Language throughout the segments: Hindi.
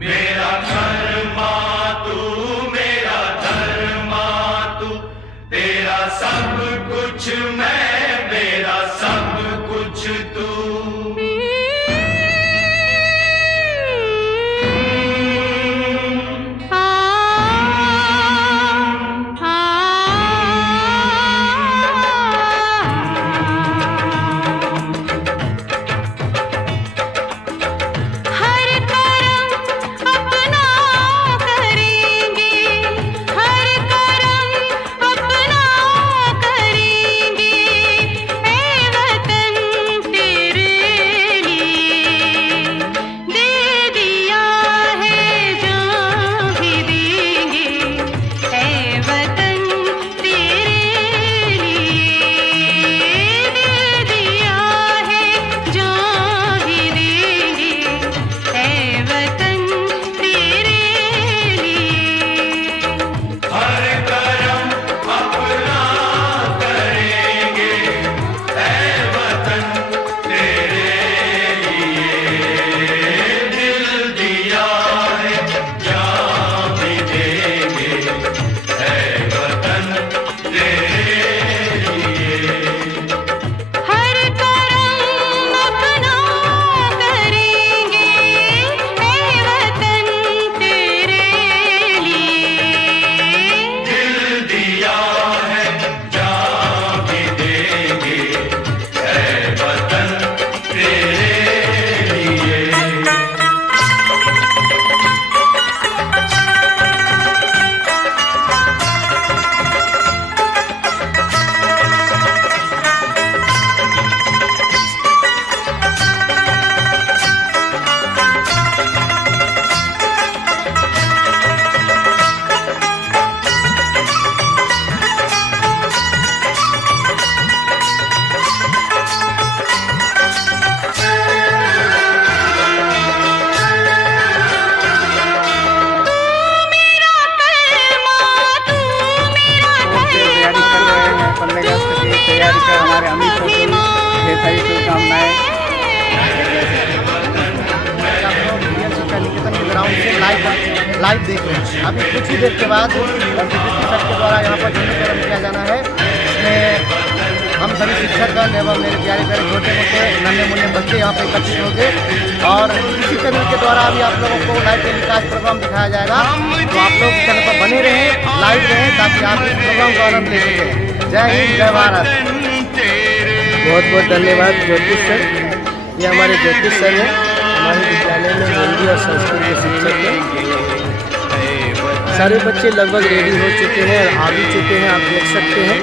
मेरा घर माँ तू, मेरा धर्मा तू, तेरा सब कुछ मैं, मेरा सब कुछ तू। हमारे अमित को ढेर सारी शुभकामनाएं। निकेतन के ग्राउंड से लाइव देख रहे हैं। अभी कुछ ही देर के बाद सर के द्वारा यहाँ पर झंडोत्तोलन किया जाना है। इसमें हम सभी शिक्षकगण एवं मेरे प्यारे प्यारे छोटे मोटे नन्हे मुन्ने बच्चे यहाँ पर एकत्रित होंगे और इसी चैनल के द्वारा अभी आप लोगों को लाइव टेलीकास्ट प्रोग्राम दिखाया जाएगा। तो आप लोग चैनल पर बने रहें, लाइव रहें, ताकि आप इस प्रोग्राम का आनंद ले सकें। जय हिंद, जय भारत। बहुत बहुत धन्यवाद ज्योतिष सर। ये हमारे ज्योतिष सर हैं, हमारे विद्यालय में हिंदी और संस्कृत के शिक्षक हैं। सारे बच्चे लगभग रेडी हो चुके हैं और आ भी चुके हैं, आप देख सकते हैं।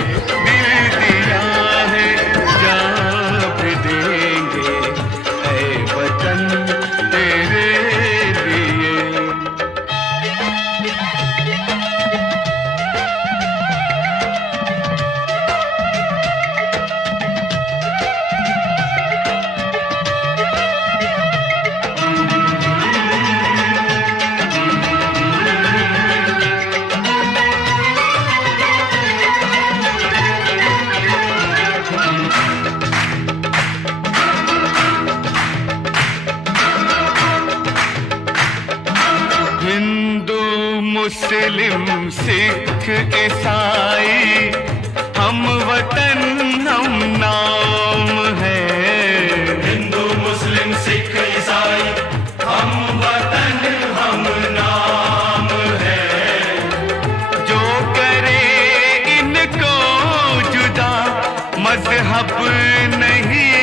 मुस्लिम सिख ईसाई हम वतन हम नाम है। हिंदू मुस्लिम सिख ईसाई हम वतन हम नाम है। जो करे इनको जुदा मजहब नहीं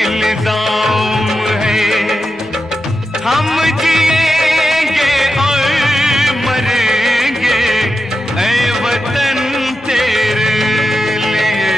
इल्जाम है। हम जिएंगे और मरेंगे ऐ वतन तेरे लिए।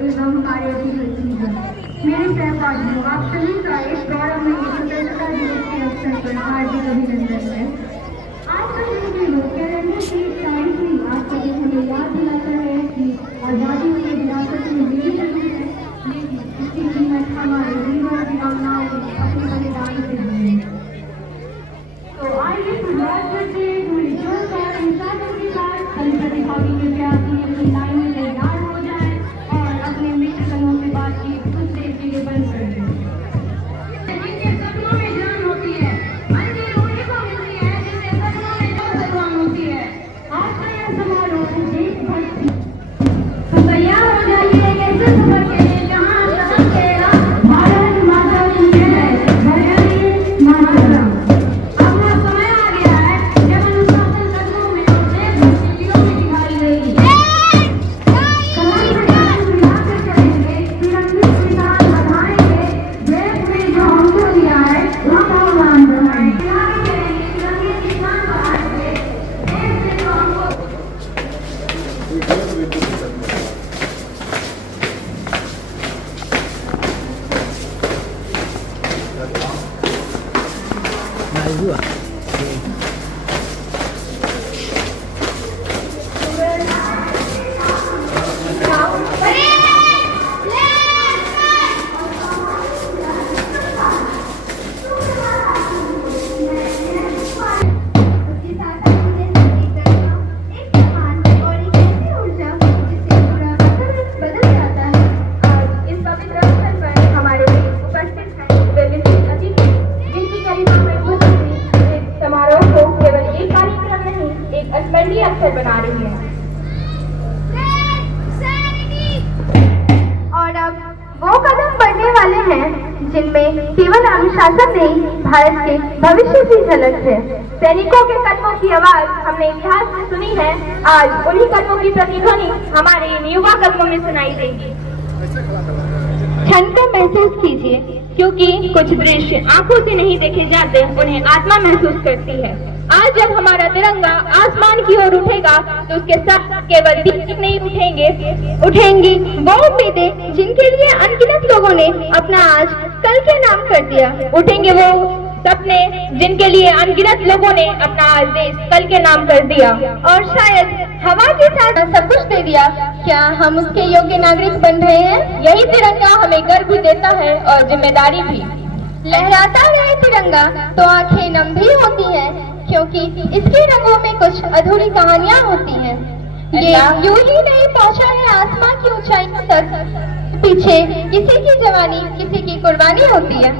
एवं हमारे अतिथिगण, मेरे सहपाठियों, आप सभी का इस गौरवमयी स्वतंत्रता दिवस के अवसर पर हार्दिक अभिनंदन है। आज का दिन के लोग कह रहे हैं कि तारीखी आज का दिन हमें याद दिलाता है कि आज़ादी की विरासत में मिली जरूर है, लेकिन इसकी कीमत हमारे वीर वीरांगनाओं ने अपने बलिदान से दी है। तो आइए शुरुआत करते हैं पूरी जोश और इंसानों के साथ। सभी प्रतिभागी विद्यार्थी अपनी लाइन में तैयार हो जाएं और अपने मित्रगणों से बातचीत कुछ देर के लिए बंद कर दें। जिनके सपनों में जान होती है, अंधे रोने को मिलती है, जिनके सपनों में जो भगवान होती है। आज का यह समारोह देशभक्ति, तो तैयार हो जाइए एक ऐसे सफर के लिए जहाँ सफर करेगा भारत माता की जय, भजन मातरम। अवसर बना रही है। और अब वो कदम बढ़ने वाले हैं जिनमें केवल अनुशासन नहीं, भारत के भविष्य की झलक है। सैनिकों के कदमों की आवाज हमने इतिहास में सुनी है, आज उन्हीं कदमों की प्रतिध्वनि हमारे इन युवा कदमों में सुनाई देगी। क्षण को महसूस कीजिए, क्योंकि कुछ दृश्य आंखों से नहीं देखे जाते, उन्हें आत्मा महसूस करती है। आज जब हमारा तिरंगा आसमान की ओर उठेगा तो उसके साथ केवल दीप नहीं उठेंगी वो उम्मीदें जिनके लिए अनगिनत लोगों ने अपना आज कल के नाम कर दिया। उठेंगे वो सपने जिनके लिए अनगिनत लोगों ने अपना आज देश कल के नाम कर दिया। और शायद हवा के साथ सब कुछ दे दिया, क्या हम उसके योग्य नागरिक बन रहे हैं? यही तिरंगा हमें गर्व देता है और जिम्मेदारी भी। लहराता है तिरंगा तो आंखें नम भी होती हैं, क्योंकि इसके रंगों में कुछ अधूरी कहानियां होती हैं। ये यूं ही नहीं पहुंचा है आसमां की ऊंचाई तक, पीछे किसी की जवानी, किसी की कुर्बानी होती है।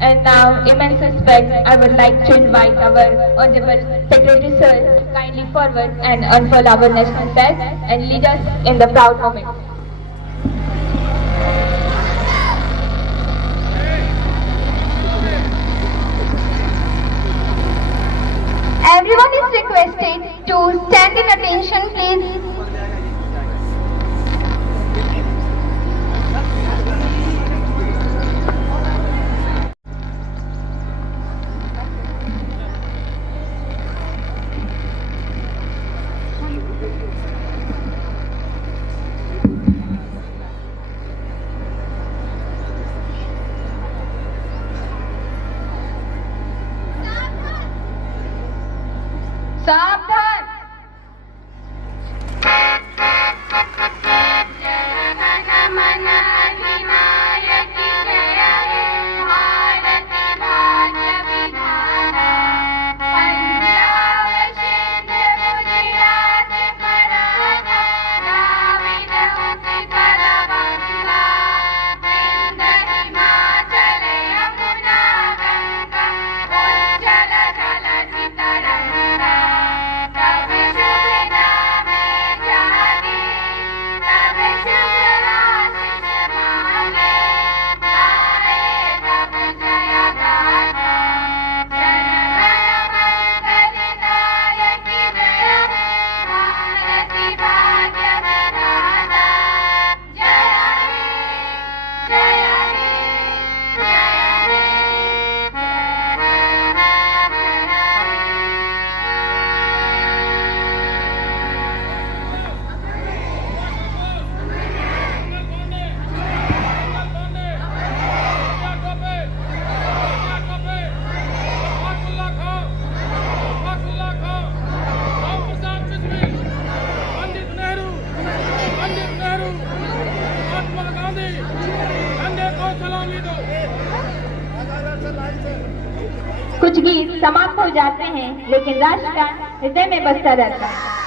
And now, immense respect, I would like to invite our Honorable Secretary Sir to kindly forward and unfurl our national flag and lead us in the proud moment. Everyone is requested to stand in attention, please. सावधान। कुछ गीत समाप्त हो जाते हैं, लेकिन राष्ट्र का हृदय में बसता रहता है।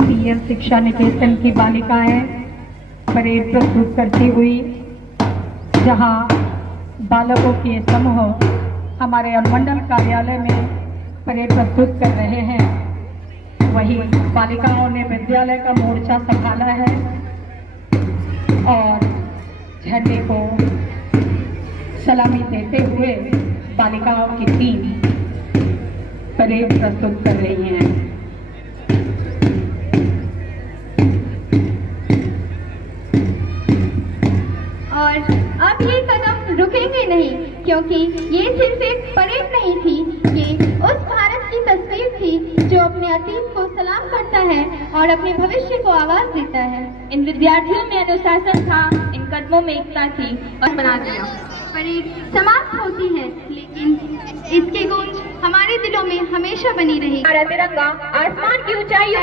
पीएम शिक्षा निकेतन की बालिकाएं परेड प्रस्तुत करती हुई, जहां बालकों के समूह हमारे अनुमंडल कार्यालय में परेड प्रस्तुत कर रहे हैं, वही बालिकाओं ने विद्यालय का मोर्चा संभाला है और झंडे को सलामी देते हुए बालिकाओं की टीम परेड प्रस्तुत कर रही हैं। और अब ये कदम रुकेंगे नहीं, क्योंकि ये सिर्फ एक परेड नहीं थी, ये उस भारत की तस्वीर थी जो अपने अतीत को सलाम करता है और अपने भविष्य को आवाज देता है। इन विद्यार्थियों में अनुशासन था, इन कदमों में एकता थी और बना दिया। परेड समाप्त होती है, लेकिन इसकी गूंज हमारे दिलों में हमेशा बनी रहेगी। हमारा तिरंगा आसमान की ऊंचाइयों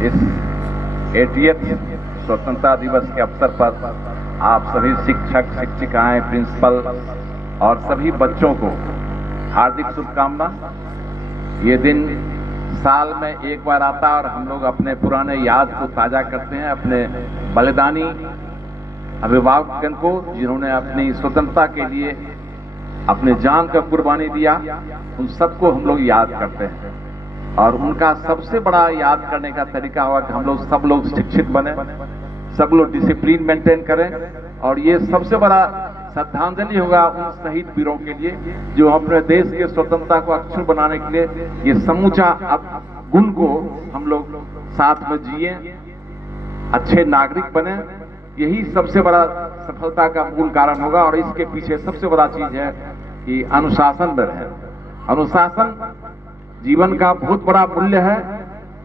इस 80th स्वतंत्रता दिवस के अवसर पर आप सभी शिक्षक, शिक्षिकाएं, प्रिंसिपल और सभी बच्चों को हार्दिक शुभकामना। ये दिन साल में एक बार आता है और हम लोग अपने पुराने याद को ताजा करते हैं, अपने बलिदानी अभिभावकगण को जिन्होंने अपनी स्वतंत्रता के लिए अपने जान का कुर्बानी दिया, उन सबको हम लोग याद करते हैं। और उनका सबसे बड़ा याद करने का तरीका हुआ कि हम लोग सब लोग शिक्षित बने, सब लोग डिसिप्लिन मेंटेन करें, और ये सबसे बड़ा श्रद्धांजलि होगा उन शहीद वीरों के लिए जो अपने देश की स्वतंत्रता को अक्षुण्ण बनाने के लिए ये समूचा गुण को हम लोग साथ में जिए, अच्छे नागरिक बने। यही सबसे बड़ा सफलता का मूल कारण होगा। और इसके पीछे सबसे बड़ा चीज है कि अनुशासन में रहे। अनुशासन जीवन का बहुत बड़ा मूल्य है,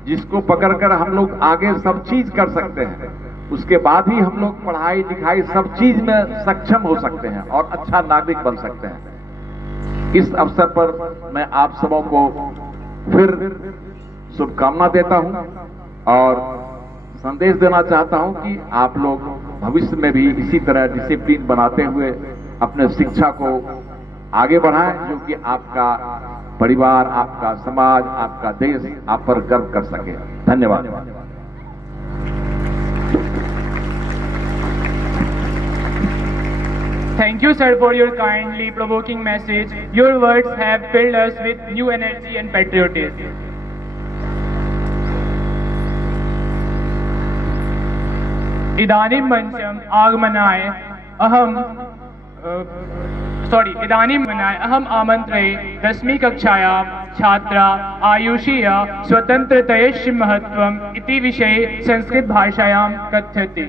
जिसको पकड़कर हम लोग आगे सब चीज कर सकते हैं। उसके बाद ही हम लोग पढ़ाई लिखाई सब चीज में सक्षम हो सकते हैं और अच्छा नागरिक बन सकते हैं। इस अवसर पर मैं आप सबों को फिर शुभकामना देता हूं और संदेश देना चाहता हूं कि आप लोग भविष्य में भी इसी तरह डिसिप्लिन बनाते हुए अपने शिक्षा को आगे बढ़ाएं, जो कि आपका परिवार, आपका समाज, आपका देश आप पर गर्व कर सके। धन्यवाद। Thank you, sir, for your kindly provoking message. Your words have filled us with new energy and patriotism. इदानीं मंचम आगमनाय अहम आमन्त्रे 10वीं कक्षायां छात्रा आयुषीय स्वतंत्रतयस्य महत्वम् इति विषये संस्कृत भाषायां कथ्यते।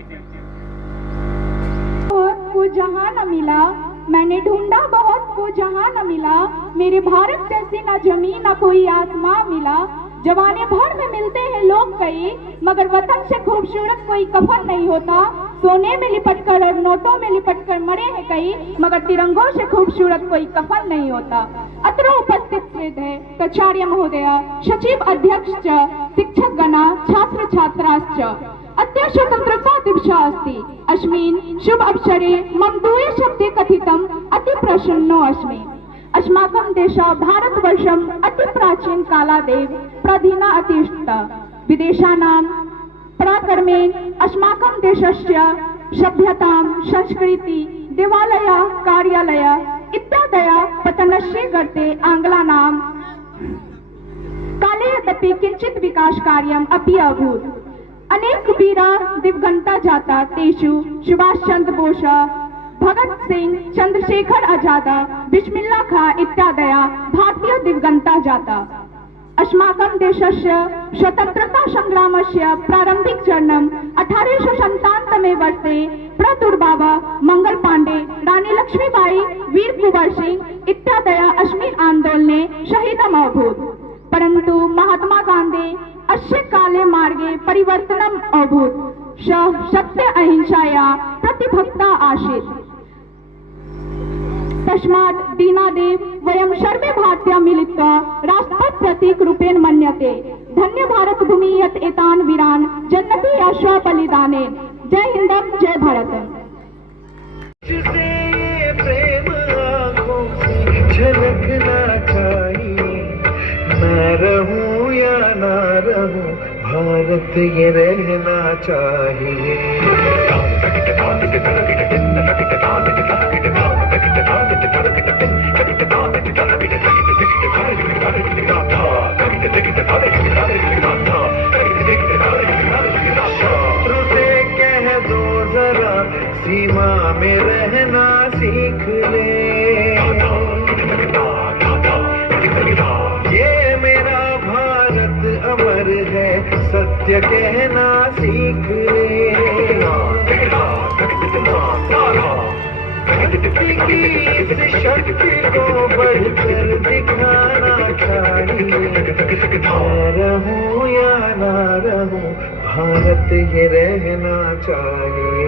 को जहां न मिला, मैंने ढूंढा बहुत को जहां न मिला, मेरे भारत जैसी न जमीन न कोई आसमां मिला। जवाने भर में मिलते हैं लोग कई, मगर वतन से खूबसूरत कोई कफन नहीं होता। सोने में लिपटकर और नोटों में लिपटकर मरे हैं कई, मगर तिरंगों से खूबसूरत कोई कफन नहीं होता। अत्र उपस्थित है प्राचार्य महोदय, सचिव अध्यक्ष च, शिक्षक गणा, छात्र छात्राश्च। अद्य स्वतंत्रता दिवसः अस्ति। अस्मिन् शुभ अवसरे मम द्वे शब्दे कथितम् अति प्रसन्नो अस्मि। अस्माकं देशः भारतवर्षम् अति प्राचीन कालादेव प्रधिना अतिष्ठत्। विदेशानां पराक्रमेण अस्माकं देशस्य सभ्यतां, संस्कृति, देवालय, कार्यालय इत्यादयः पतनस्य गर्ते आङ्ग्लानां काले यद्यपि किञ्चित् विकास कार्यम् अपि अभूत्। अनेक वीरा दिवंगता जाता, तेषु सुभाष चंद्र बोस, भगत सिंह, चंद्रशेखर आजाद, बिस्मिल्ला खां इत्यादयः भारतीय दिवंगता जाता। अस्माकं देशस्य स्वतंत्रता संग्रामस्य प्रारंभिक चरणं 1857 वर्षे प्रदुर्भाव मंगल पांडे, रानी लक्ष्मीबाई, वीर कुंवर सिंह इत्यादयः अस्मिन् आंदोलने शहीदम् अभूत्। परन्तु महात्मा गांधी अस्य काले मार्गे परिवर्तनम् अभूत्। सः सत्य अहिंसाया प्रतिभक्ता आसीत्। तस्मात् दीनादेव वयं सर्वे भारतीयाः मिलित्वा राष्ट्रपत् प्रतीक रूपेण मन्यते। धन्य भारत भूमि यत् एतान् वीरान् जन्नति अश्व बलिदानेन। जय हिंद, जय भारत। प्रेम आँखों से झलकना चाहिए, मैं रहूं या ना रहूं, भारत ये रहना चाहिए। शत्रु से कह दो जरा, सीमा में रहना सीख ले। ये मेरा भारत अमर है, सत्य कहना सीख ले। इस शक्ति को बढ़कर दिखाना चाहिए। मैं रहूं या ना रहूं, भारत ये रहना चाहिए।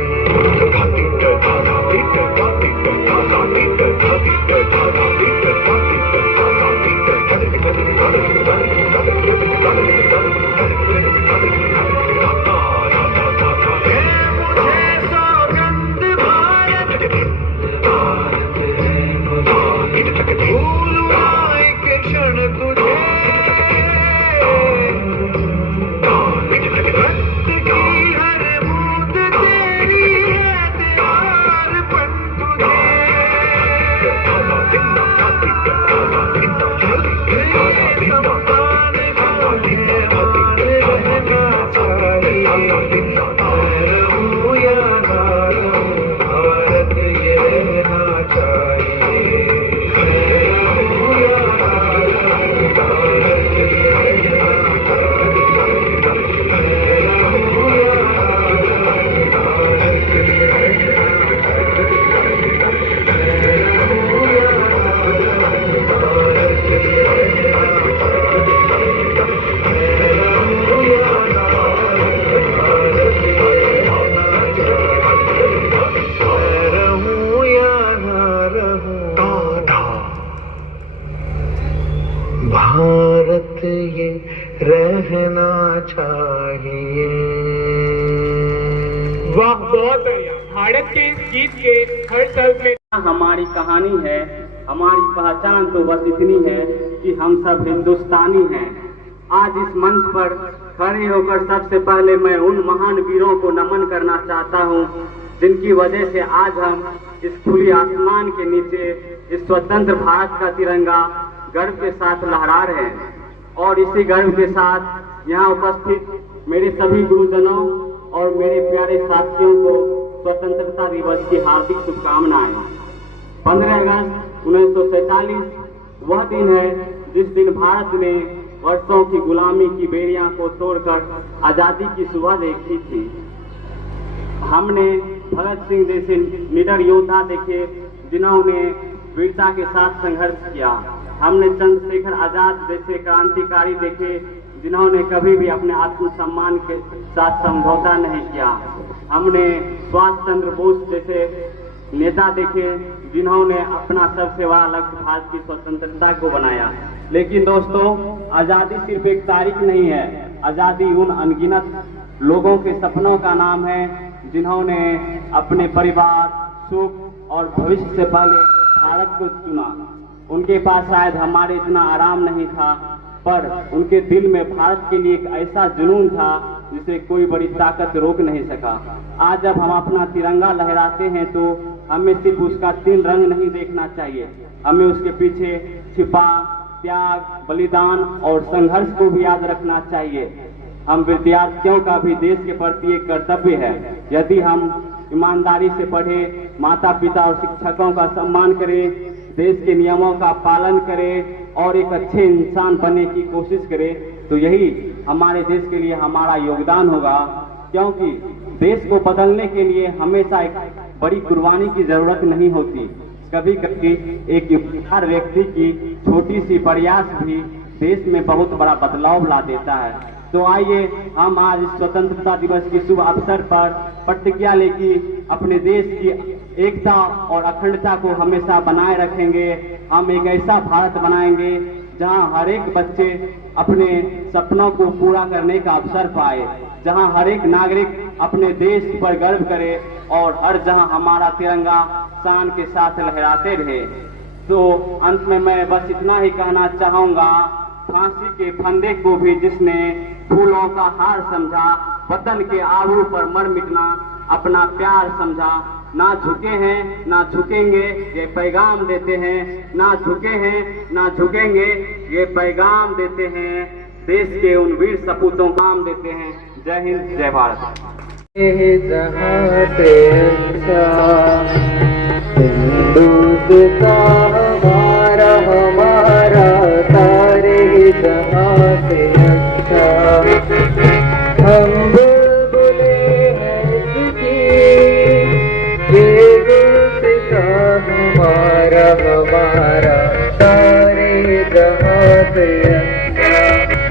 भारत ये रहना चाहिए। वाह, बहुत बढ़िया। भारत के इस गीत के हर शब्द में हमारी कहानी है, हमारी पहचान तो बस इतनी है कि हम सब हिंदुस्तानी हैं। आज इस मंच पर खड़े होकर सबसे पहले मैं उन महान वीरों को नमन करना चाहता हूं, जिनकी वजह से आज हम इस खुली आसमान के नीचे इस स्वतंत्र भारत का तिरंगा गर्व के साथ लहरा रहे हैं। और इसी गर्व के साथ यहाँ उपस्थित मेरे सभी गुरुजनों और मेरे प्यारे साथियों को स्वतंत्रता दिवस की हार्दिक शुभकामनाएं। 15 अगस्त 1947 वह दिन है जिस दिन भारत ने वर्षों की गुलामी की बेड़ियां को तोड़कर आजादी की सुबह देखी थी। हमने भगत सिंह जैसे निडर योद्धा देखे जिन्होंने वीरता के साथ संघर्ष किया। हमने चंद्रशेखर आजाद जैसे क्रांतिकारी देखे जिन्होंने कभी भी अपने आत्मसम्मान के साथ समझौता नहीं किया। हमने सुभाष चंद्र बोस जैसे नेता देखे जिन्होंने अपना सबसे बड़ा लक्ष्य भारत की स्वतंत्रता को बनाया। लेकिन दोस्तों, आजादी सिर्फ एक तारीख नहीं है, आजादी उन अनगिनत लोगों के सपनों का नाम है जिन्होंने अपने परिवार, सुख और भविष्य से पहले भारत को चुना। उनके पास शायद हमारे इतना आराम नहीं था, पर उनके दिल में भारत के लिए एक ऐसा जुनून था जिसे कोई बड़ी ताकत रोक नहीं सका। आज जब हम अपना तिरंगा लहराते हैं तो हमें सिर्फ उसका 3 रंग नहीं देखना चाहिए, हमें उसके पीछे छिपा त्याग, बलिदान और संघर्ष को भी याद रखना चाहिए। हम विद्यार्थियों का भी देश के प्रति एक कर्तव्य है। यदि हम ईमानदारी से पढ़े, माता पिता और शिक्षकों का सम्मान करें, देश के नियमों का पालन करें और एक अच्छे इंसान बनने की कोशिश करें, तो यही हमारे देश के लिए हमारा योगदान होगा। क्योंकि देश को बदलने के लिए हमेशा एक बड़ी कुर्बानी की जरूरत नहीं होती। कभी कभी एक ईमानदार व्यक्ति की छोटी सी प्रयास भी देश में बहुत बड़ा बदलाव ला देता है। तो आइए हम आज स्वतंत्रता दिवस के शुभ अवसर पर प्रतिज्ञा लें कि अपने देश की एकता और अखंडता को हमेशा बनाए रखेंगे। हम एक ऐसा भारत बनाएंगे जहां हर एक बच्चे अपने सपनों को पूरा करने का अवसर पाए, जहां हर एक नागरिक अपने देश पर गर्व करे और हर जहां हमारा तिरंगा शान के साथ लहराते रहे। तो अंत में मैं बस इतना ही कहना चाहूंगा, फांसी के फंदे को भी जिसने फूलों का हार समझा, वतन के आबरू पर मर मिटना अपना प्यार समझा। ना झुके हैं ना झुकेंगे ये पैगाम देते हैं, ना झुके हैं ना झुकेंगे ये पैगाम देते हैं, देश के उन वीर सपूतों का नाम देते हैं। जय हिंद, जय भारत। जहाँ से अच्छा हिंदुस्तान हमारा हमारा, सारे जहाँ से अच्छा हम बुलबुले हैं इसकी, ये हिंदुस्तान हमारा हमारा, सारे जहाँ से अच्छा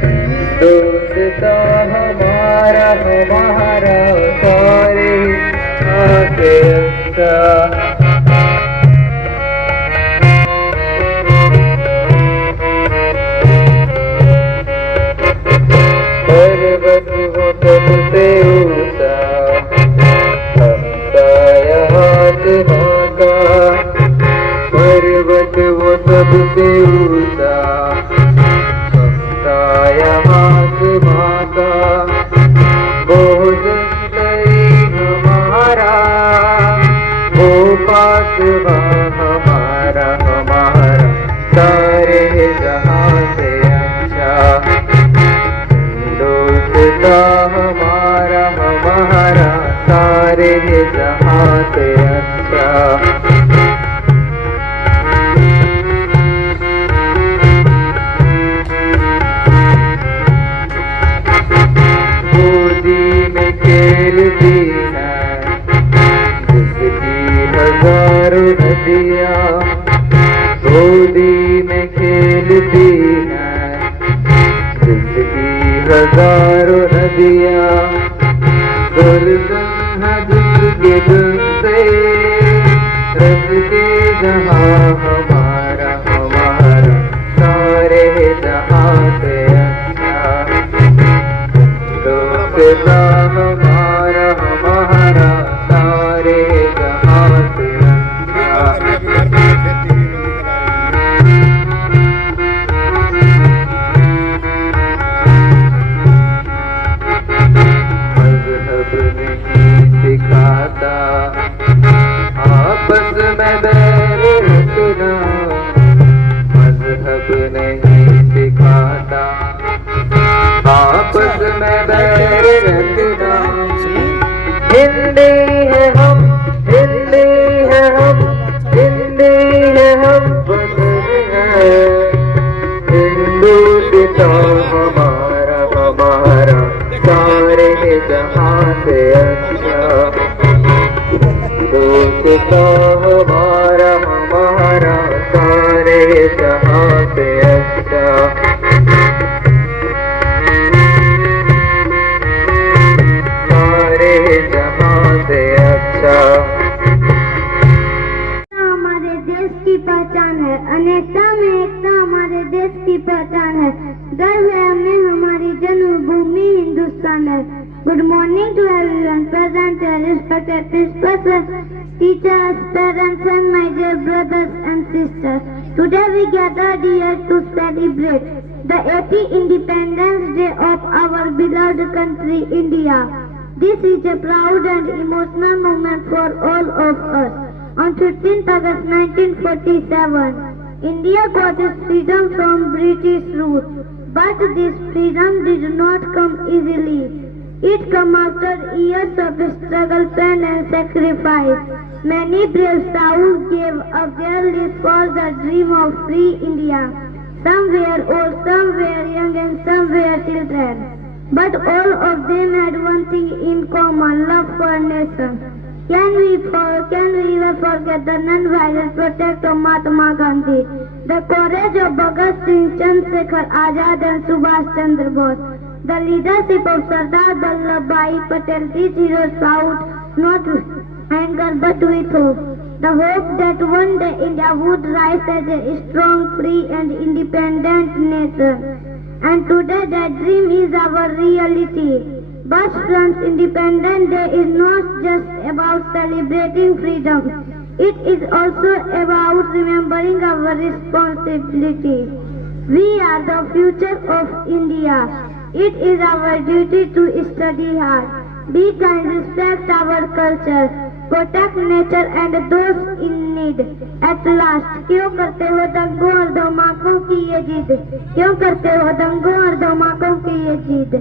हिंदुस्तान हमारा हमारा, सारे जहाँ से अच्छा। पर्वत वो सबसे ऊंचा, हमका यहाँ का, पर्वत वो सबसे ऊंचा, हमका यहाँ का, वो सुंदरी हमारा, वो पास हमारा हमारा, सारे जहाँ से अच्छा हमारा हमारा, सारे जहाँ से अच्छा। गोदी में खेलती है जिसकी हजारों नदियाँ, गोदी में खेलती है जिसकी हजारों नदियाँ, गुलशन है जिसके धुन से रस के जहाँ हमारा हमारा, सारे जहाँ से अच्छा दोस्त हमारा हमारा, नहीं सिखाता, आपस में बैर रखता। हिंदी है हम, हिंदी है हम, हिंदी है हम, वतन है हिंदुस्तान हमारा, हमारा सारे जहां से अच्छा। हिंदुस्तान हमारा, हमारा सारे जहां से अच्छा। सारे जहां से अच्छा। हमारे देश की पहचान है, अनेकता में एकता हमारे देश की पहचान है। गर्व है हमें हमारी जन्मभूमि हिंदुस्तान है। Good morning to everyone present here, respected principals, teachers, parents and my dear brothers and sisters. Today we gathered here to celebrate the 80th Independence Day of our beloved country India. This is a proud and emotional moment for all of us. On 15th August 1947, India got its freedom from British rule, but this freedom did not come easily. It came after years of struggle, pain and sacrifice. Many brave souls gave up their lives for the dream of free India. Some were old, some were young and some were children. But all of them had one thing in common, love for nation. Can we ever forget the non-violent protest of Mahatma Gandhi, the courage of Bhagat Singh, Chandrasekhar Azad and Subhash Chandra Bose, the leadership of Sardar Vallabhbhai Patel? These heroes fought not with anger but with hope, the hope that one day India would rise as a strong, free and independent nation. And today that dream is our reality. But friends, Independence Day is not just about celebrating freedom. It is also about remembering our responsibility. We are the future of India. It is our duty to study hard, be kind, respect our culture, protect nature and those in need. At last, क्यों करते हो दंगों और धमाकों की ये जिद? क्यों करते हो दंगों और धमाकों की ये जिद?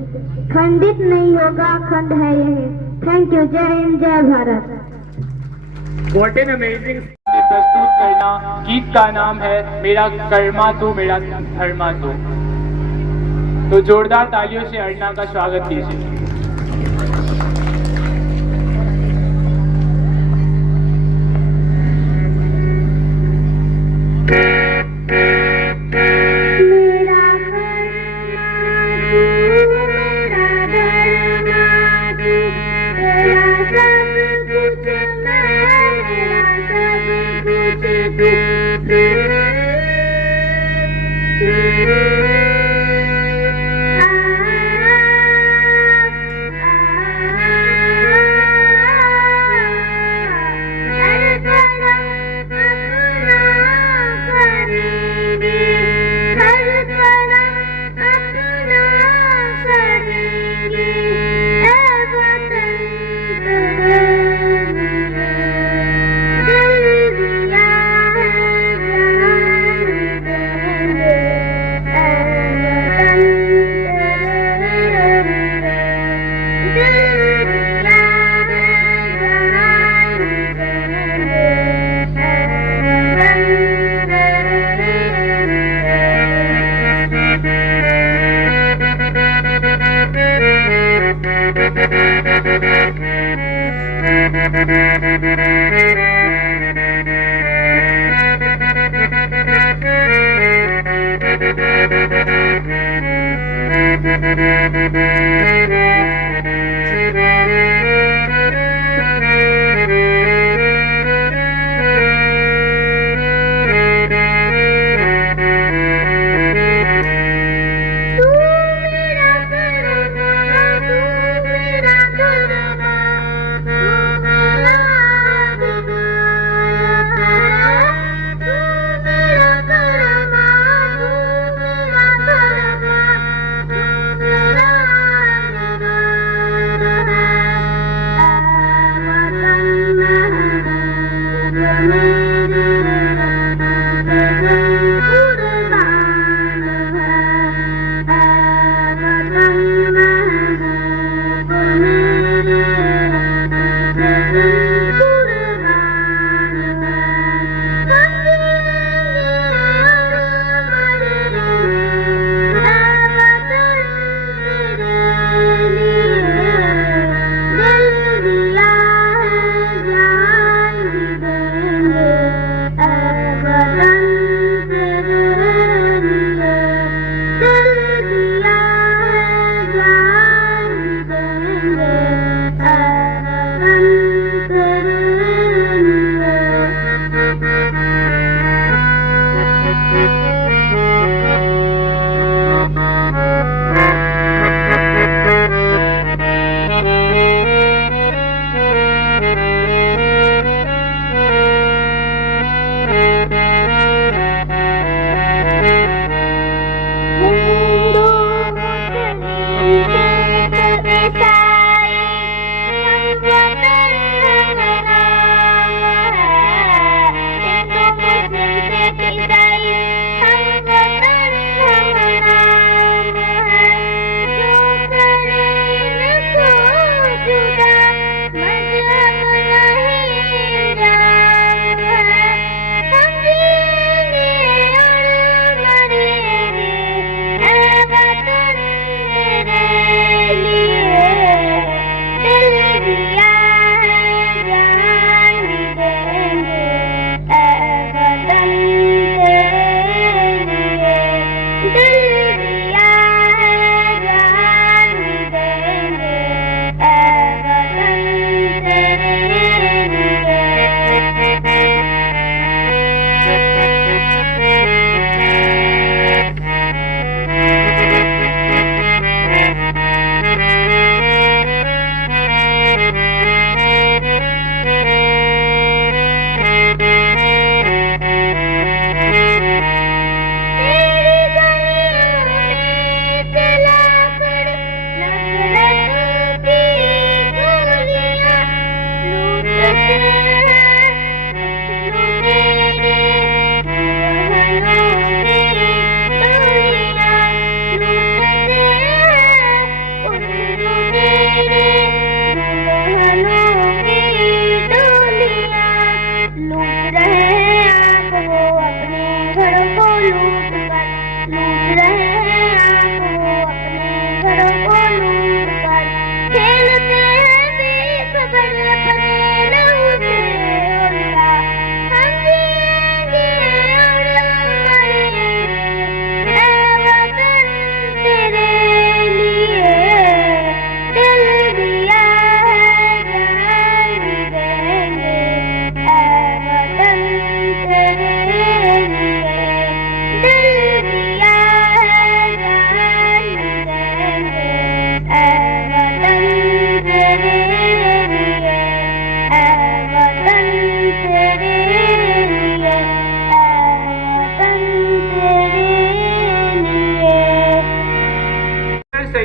खंडित नहीं होगा, खंड है यही। Thank you. जय हिंद, जय भारत। What an amazing प्रस्तुत करना। गीत का नाम है मेरा कर्मा तू मेरा धर्मा तू। तो जोरदार तालियों से अर्चना का स्वागत कीजिए।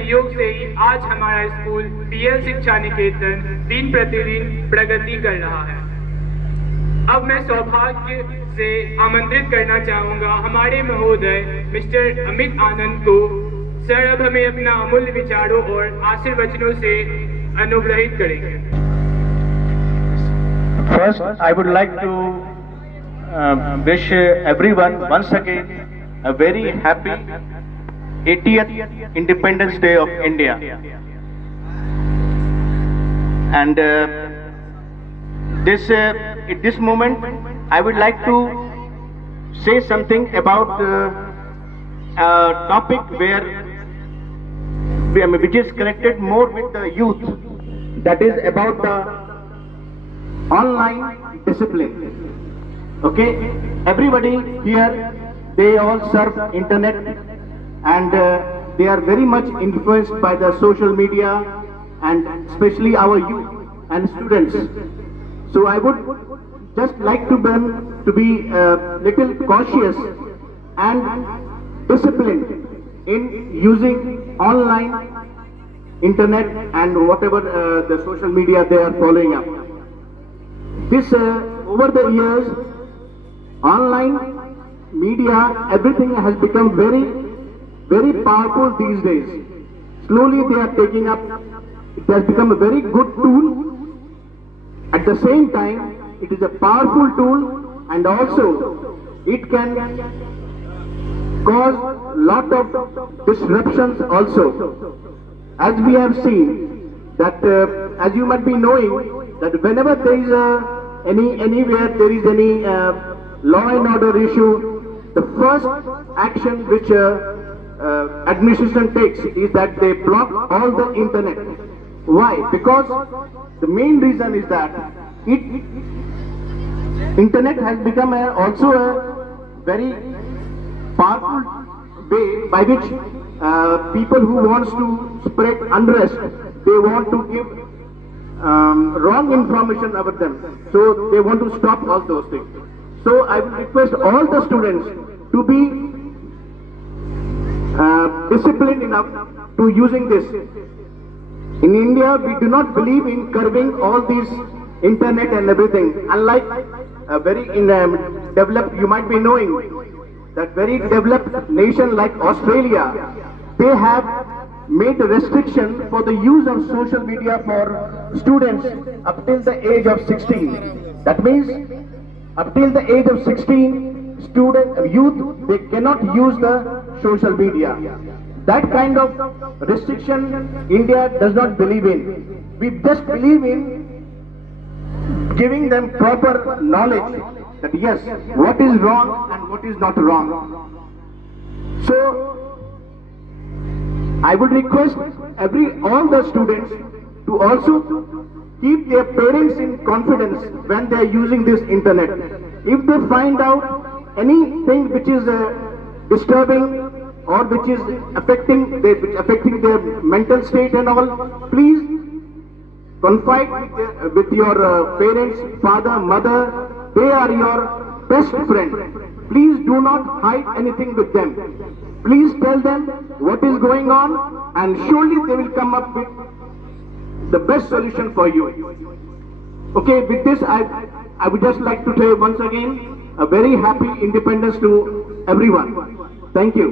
सहयोग से ही आज हमारा स्कूल PL शिक्षा निकेतन दिन प्रतिदिन प्रगति कर रहा है। अब मैं सौभाग्य से आमंत्रित करना चाहूंगा हमारे महोदय मिस्टर अमित आनंद को। सर अब हमें अपना अमूल्य विचारों और आशीर्वचनों से अनुग्रहित करेंगे। First, I would like to wish everyone once again a very happy 80th Independence Day of India. And at this moment, I would like to say something about a topic which is connected more with the youth. That is about the online discipline. Okay, everybody here, they all surf internet and they are very much influenced by the social media and especially our youth and students. So I would just like to be little cautious and disciplined in using online internet and whatever the social media they are following up. This over the years, online media, everything has become very, very powerful these days. Slowly they are taking up, it has become a very good tool. At the same time, it is a powerful tool and also it can cause lot of disruptions also. As we have seen that, as you might be knowing, that whenever there is anywhere there is any law and order issue, the first action which administration takes is that they block all the internet. Why? Because the main reason is that internet has become also a very powerful way by which people who wants to spread unrest, they want to give wrong information about them. So they want to stop all those things. So I will request all the students to be disciplined enough to using this. In India, we do not believe in curbing all these internet and everything. Unlike a very developed, you might be knowing that very developed nation like Australia, they have made a restriction for the use of social media for students up till the age of 16. That means up till the age of 16, youth, they cannot use the social media. That kind of restriction India does not believe in. We just believe in giving them proper knowledge that yes, what is wrong and what is not wrong. So I would request all the students to also keep their parents in confidence when they are using this internet. If they find out anything which is disturbing or which is affecting their mental state and all, please confide with your parents, father, mother. They are your best friend. Please do not hide anything with them. Please tell them what is going on and surely they will come up with the best solution for you. Okay, with this I would just like to say once again a very happy independence to everyone. Thank you.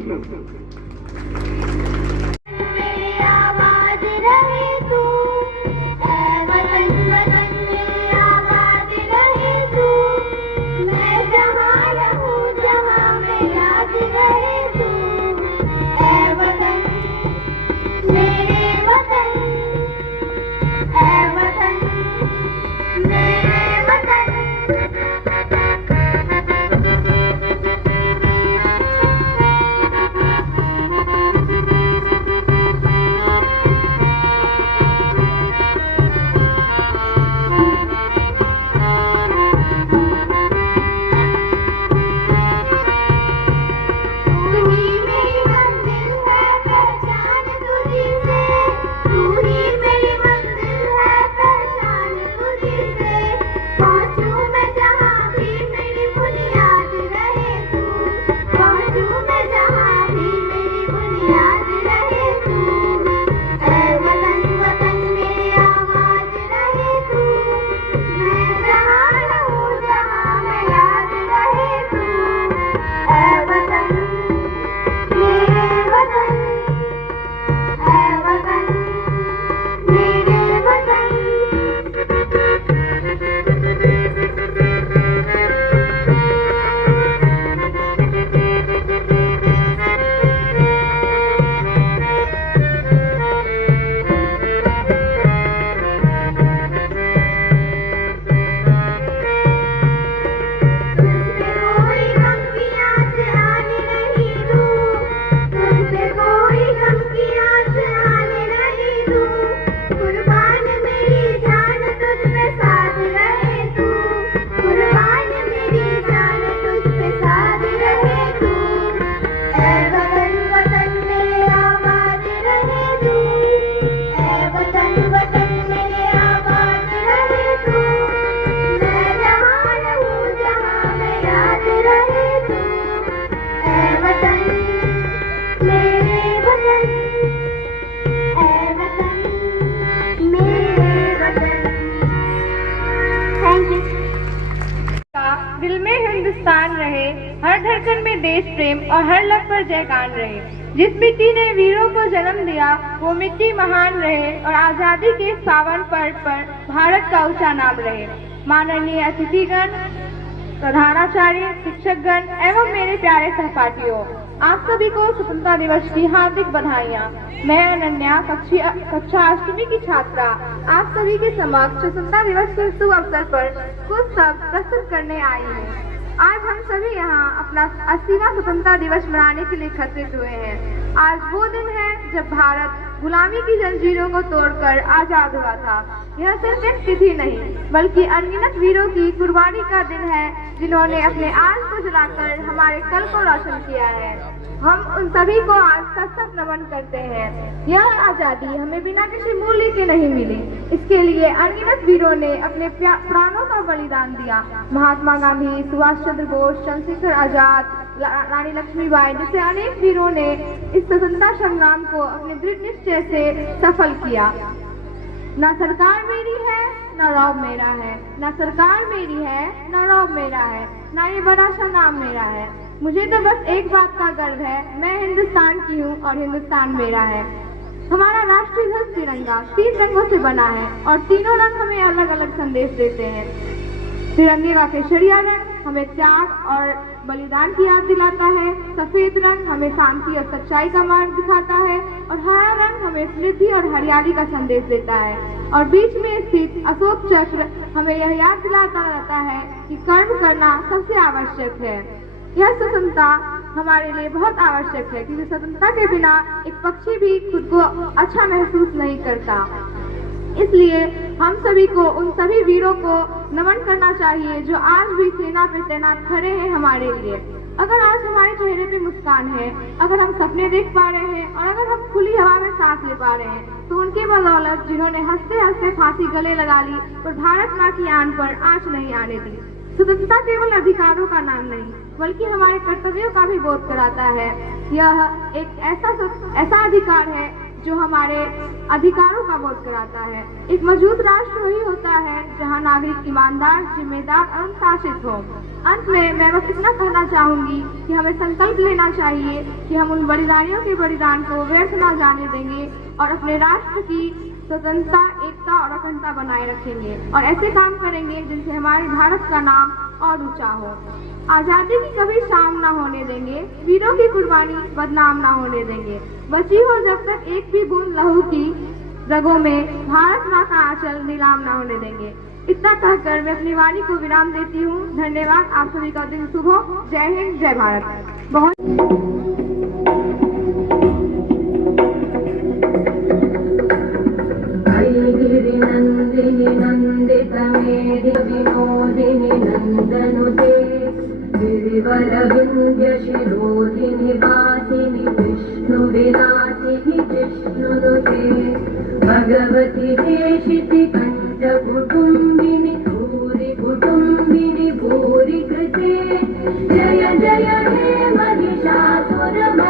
में देश प्रेम और हर लग पर जयगान रहे। जिस मिट्टी ने वीरों को जन्म दिया वो मिट्टी महान रहे और आजादी के इस पावन पर्व पर भारत का ऊंचा नाम रहे। माननीय अतिथिगण, प्रधानाचार्य, शिक्षकगण एवं मेरे प्यारे सहपाठियों, आप सभी को स्वतंत्रता दिवस की हार्दिक बधाइयाँ। मैं अनन्या, कक्षा 8वीं की छात्रा, आप सभी के समक्ष स्वतंत्रता दिवस के शुभ अवसर पर कुछ शब्द प्रस्तुत करने आई हूँ। आज हम सभी यहाँ अपना 80वां स्वतंत्रता दिवस मनाने के लिए एकत्रित हुए हैं। आज वो दिन है जब भारत गुलामी की जंजीरों को तोड़कर आजाद हुआ था। यह सिर्फ एक तिथि नहीं बल्कि अनगिनत वीरों की कुर्बानी का दिन है जिन्होंने अपने आज को जलाकर हमारे कल को रोशन किया है। हम उन सभी को आज सशक्त नमन करते हैं। यह आजादी हमें बिना किसी मूल्य के नहीं मिली। इसके लिए अनगिनत वीरों ने अपने प्राणों का बलिदान दिया। महात्मा गांधी, सुभाष चंद्र बोस, चंद्रशेखर आजाद, रानी लक्ष्मीबाई जैसे अनेक वीरों ने इस स्वतंत्रता संग्राम को अपने दृढ़ निश्चय से सफल किया। न सरकार मेरी है न रौब मेरा है, न सरकार मेरी है न रौब मेरा है, न ये बड़ा सा नाम मेरा है। मुझे तो बस एक बात का गर्व है, मैं हिंदुस्तान की हूँ और हिंदुस्तान मेरा है। हमारा राष्ट्रीय ध्वज तिरंगा 3 रंगों से बना है और तीनों रंग हमें अलग अलग संदेश देते हैं। तिरंगे का केसरिया रंग हमें त्याग और बलिदान की याद दिलाता है, सफेद रंग हमें शांति और सच्चाई का मार्ग दिखाता है और हरा रंग हमें समृद्धि और हरियाली का संदेश देता है और बीच में स्थित अशोक चक्र हमें यह याद दिलाता रहता है कि कर्म करना सबसे आवश्यक है। यह स्वतंत्रता हमारे लिए बहुत आवश्यक है क्योंकि स्वतंत्रता के बिना एक पक्षी भी खुद को अच्छा महसूस नहीं करता। इसलिए हम सभी को उन सभी वीरों को नमन करना चाहिए जो आज भी सेना पे तैनात खड़े हैं हमारे लिए। अगर आज हमारे चेहरे पे मुस्कान है, अगर हम सपने देख पा रहे हैं और अगर हम खुली हवा में सांस ले पा रहे हैं तो उनके बदौलत जिन्होंने हंसते हंसते फांसी गले लगा ली और भारत माँ की आन पर आंच नहीं आने दी। स्वतंत्रता केवल अधिकारों का नाम नहीं बल्कि हमारे कर्तव्यों का भी बोध कराता है। यह एक ऐसा अधिकार है जो हमारे अधिकारों का बोध कराता है। एक मजबूत राष्ट्र वही होता है जहां नागरिक ईमानदार, जिम्मेदार और अनुशासित हो। अंत में मैं बस इतना कहना चाहूंगी कि हमें संकल्प लेना चाहिए कि हम उन बलिदानियों के बलिदान को व्यर्थ न जाने देंगे और अपने राष्ट्र की स्वतंत्रता, एकता और अखंडता बनाए रखेंगे और ऐसे काम करेंगे जिनसे हमारे भारत का नाम और ऊंचा हो। आजादी की कभी शाम ना होने देंगे, वीरों की कुर्बानी बदनाम ना होने देंगे। बची हो जब तक एक भी बूंद लहू की रगों में, भारत माँ का आंचल नीलाम ना होने देंगे। इतना कहकर मैं अपनी वाणी को विराम देती हूँ। धन्यवाद। आप सभी का दिन शुभ हो। जय हिंद, जय भारत। बहुत गिरिनंदिनी नंदित मेधि विनोदिनी नंदनुते गिरिवर विंध्य शिरोधिनी वासिनी विष्णु विलासिनी जिष्णुनुते भगवती देशिति कंठ कुटुंबिनी भूरि कुटुंबिनी भूरि कृते जय जय हे महिषासुरमर्दिनी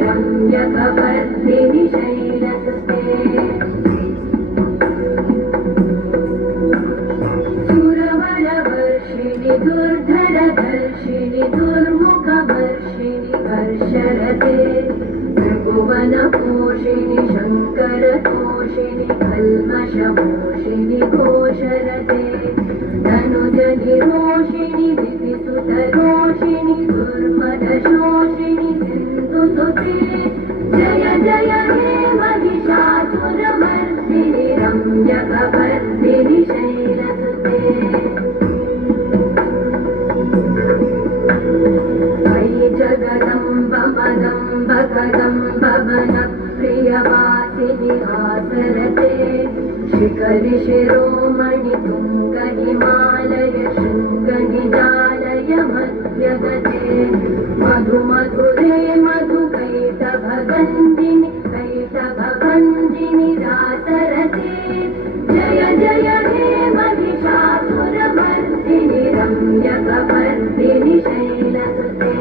रम्यकवर्दिनी शैलसुते दुर्धरधर्षिणि दुर्मुखवर्षिणि वर्षरते त्रिभुवनपोषिणि शङ्करतोषिणि कल्मषमोषिणि घोषरते धनुजनिरोषिणि दितिसुतरोषिणि दुर्मदशोषिणि सिन्धुसुते जय जय हे महिषासुरमर्दिनि रम्यकवर्दिनि शैलसुते जगदम्ब मदम्ब कदम्ब वन प्रियवासिनि आसरते शिखरि शिरोमणि तुंग हिमालय शृंग निजालय मध्यगते मधु मधुरे मधु कैटभगन्धिनि कैटभभञ्जिनि रासरते जय जय हे महिषासुरमर्दिनि रम्यकवर्दिनि शैलसुते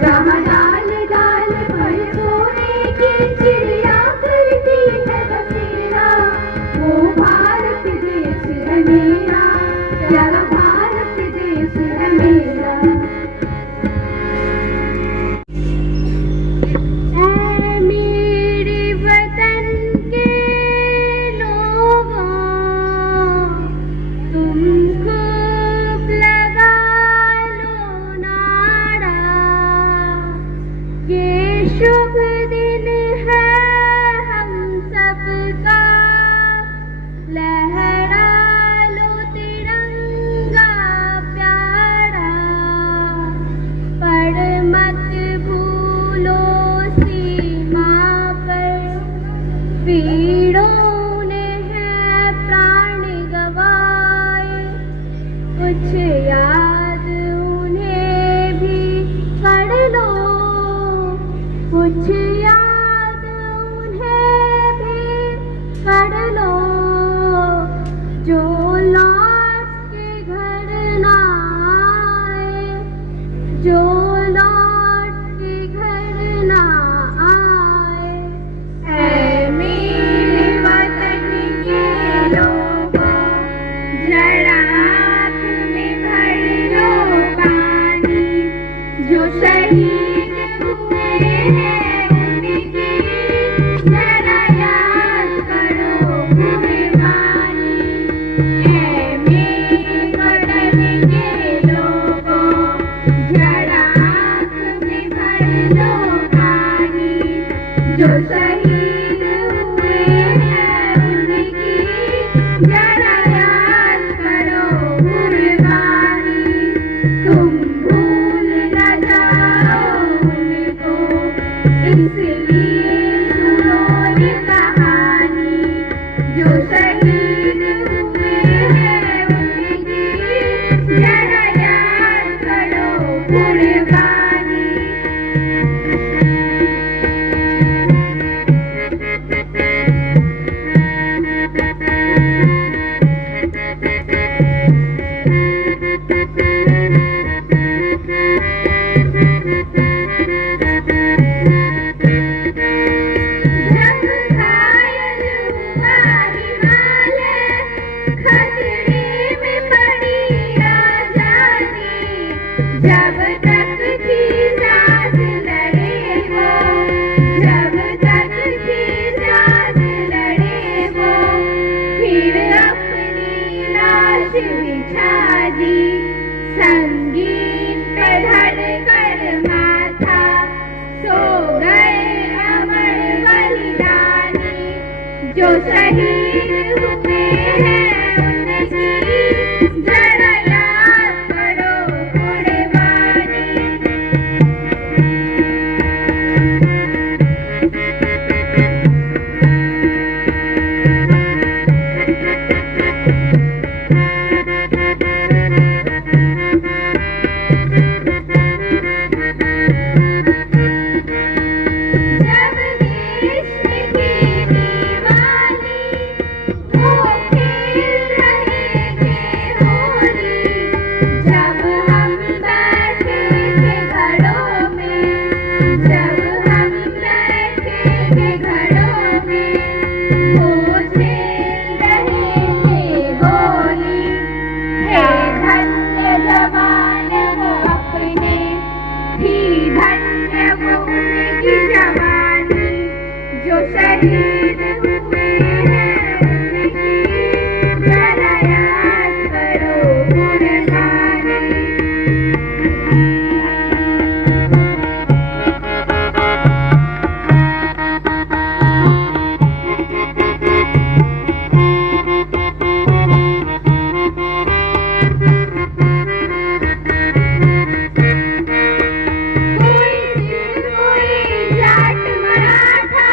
जहाँ डाल डाल पर सोने की चिड़िया जो शहीद हुए हैं उनकी जरा याद करो कुर्बानी, तुम भूल न जाओ उनको, इसलिए सुनो ये कहानी। जो शहीद हुए हैं उनकी जरा याद करो कुर्बानी। जब घायल हुआ हिमालय, खतरे में पड़ी आजादी, जब तक थी सांस लड़े वो, जब तक थी सांस लड़े वो, फिर अपनी लाश बिछा दी, संगीत पे धड़कर माथा, सो गए अमर बलिदानी। जो शहीद हुए हैं उनकी जरा याद करो कुर्बानी। जब देश की दीवाली वो खेल रहे थे होली, जब हम बैठे थे घरों में, जब हम बैठे थे घरों में, वो खेल रहे थे होली। हे धन्य जवान वो अपने, थी धन्य वो उनकी जवानी। जो शहीद हुए हैं उनकी जरा याद करो कुर्बानी। कोई सिख कोई जाट मराठा,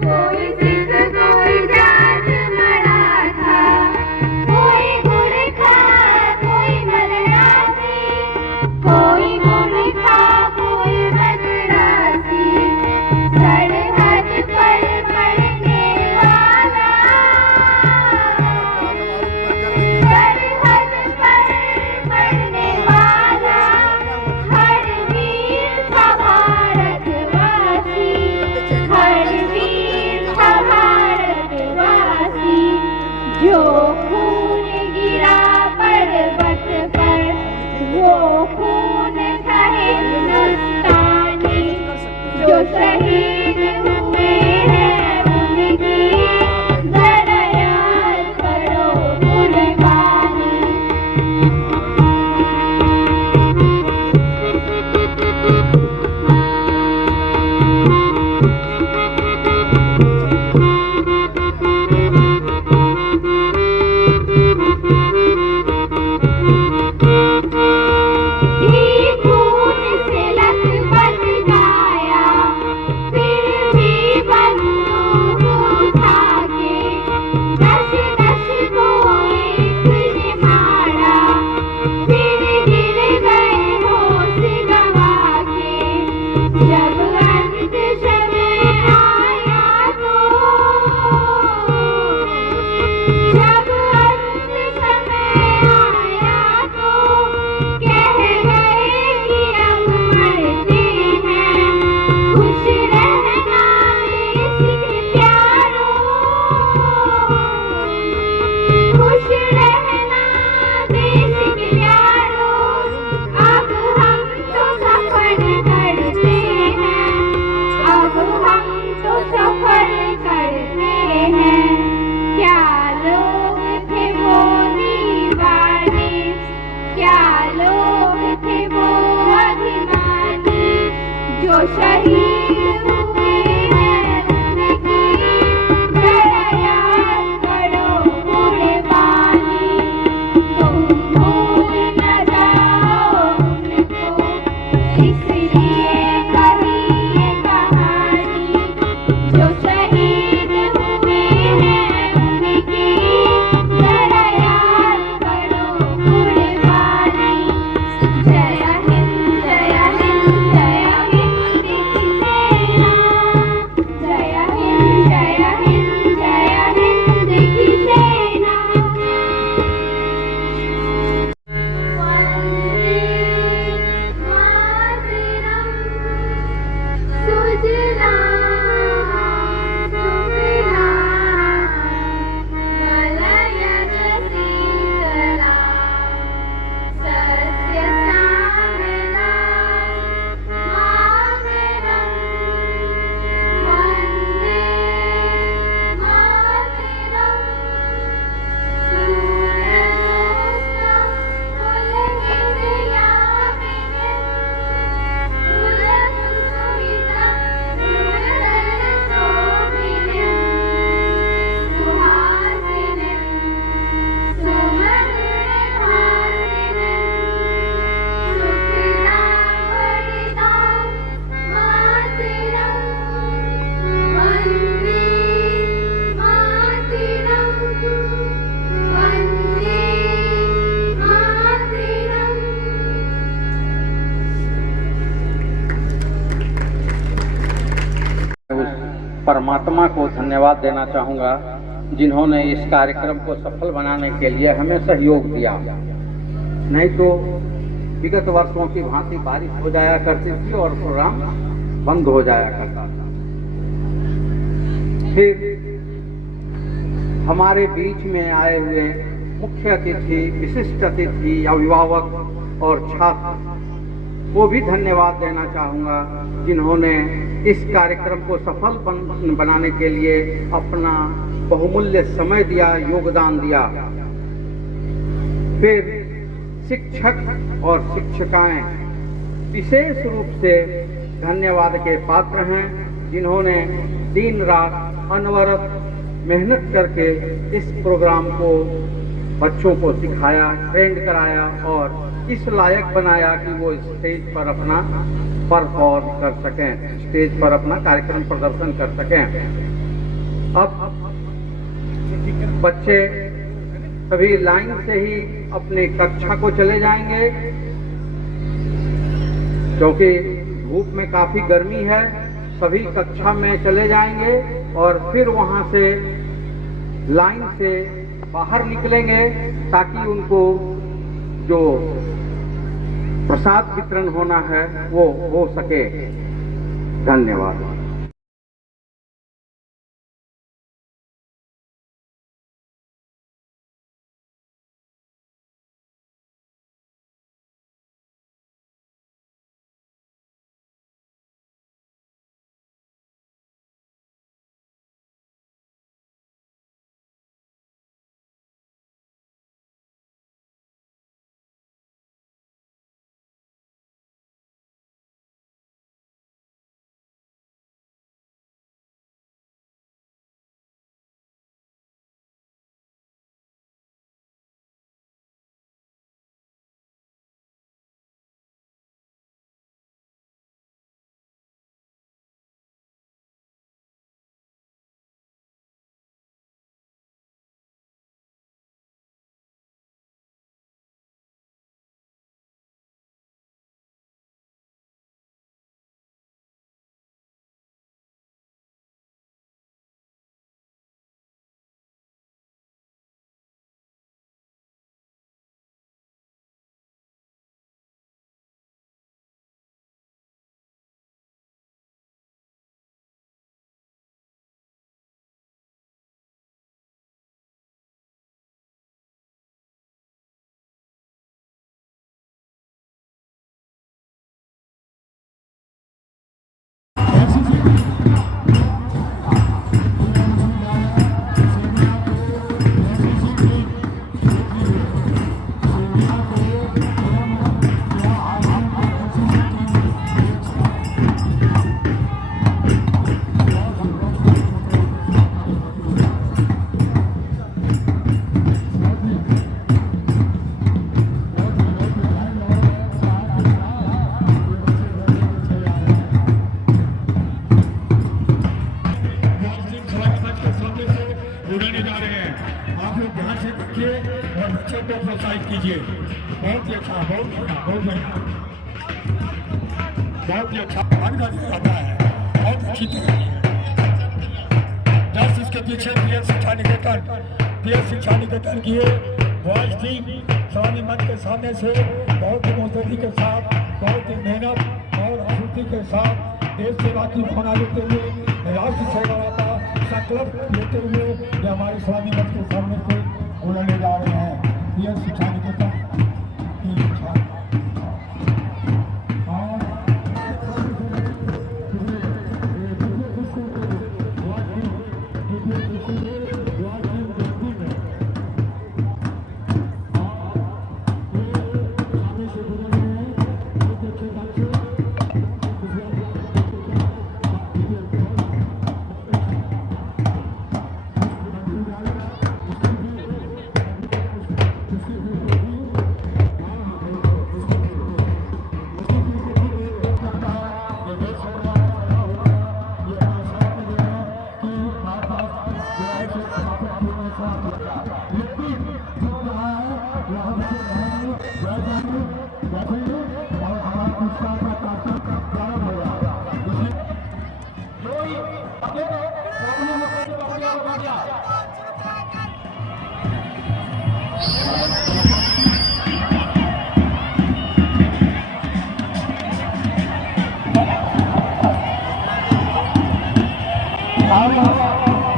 कोई सिख कोई जाट मराठा, कोई गुरखा कोई मद्रासी, कोई गुरखा कोई मद्रासी, सरहद पर मरने वाला, सरहद पर मरने वाला, हर वीर था भारतवासी, हर वीर था भारतवासी। जो खून गिरा पर्वत पर, वो खून था हिंदुस्तानी। जो शहीद हुए हैं उनकी जरा याद करो कुर्बानी। खून से लथपथ काया, फिर भी परमात्मा को धन्यवाद देना चाहूँगा, जिन्होंने इस कार्यक्रम को सफल बनाने के लिए हमें सहयोग दिया। नहीं तो विगत वर्षों की भांति बारिश हो जाया करती थी और प्रोग्राम बंद हो जाया करता था। फिर हमारे बीच में आए हुए मुख्य अतिथि, विशिष्ट अतिथि, अभिभावक और छात्र को भी धन्यवाद देना चाहूँगा, जिन्होंने इस कार्यक्रम को सफल बनाने के लिए अपना बहुमूल्य समय दिया, योगदान दिया। फिर शिक्षक और शिक्षिकाएं विशेष रूप से धन्यवाद के पात्र हैं, जिन्होंने दिन रात अनवरत मेहनत करके इस प्रोग्राम को बच्चों को सिखाया, ट्रेंड कराया और इस लायक बनाया कि वो स्टेज पर अपना परफॉर्म कर सकें, स्टेज पर अपना कार्यक्रम प्रदर्शन कर सकें। अब बच्चे सभी लाइन से ही अपने कक्षा को चले जाएंगे, क्योंकि धूप में काफी गर्मी है। सभी कक्षा में चले जाएंगे और फिर वहां से लाइन से बाहर निकलेंगे ताकि उनको जो प्रसाद वितरण होना है वो हो सके। धन्यवाद। बहुत ही अच्छा भागना जाता है, बहुत अच्छी तरह जस्ट इसके पीछे पीएम शिक्षा निकेतन की वॉइस टीम स्वामी मंच के सामने से बहुत ही मुस्तैदी के साथ, बहुत ही मेहनत और आहुति के साथ देश सेवा की भावना लेते हुए, राष्ट्र सेवा का संकल्प लेते हुए ये हमारे स्वामी मंच के सामने से उड़ने जा रहे हैं। पीएम शिक्षा निकेतन की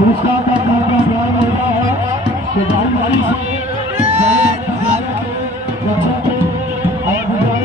पुरस्कार का कार्यक्रम प्रारंभ होता है कि गाड़ी से रक्षा के और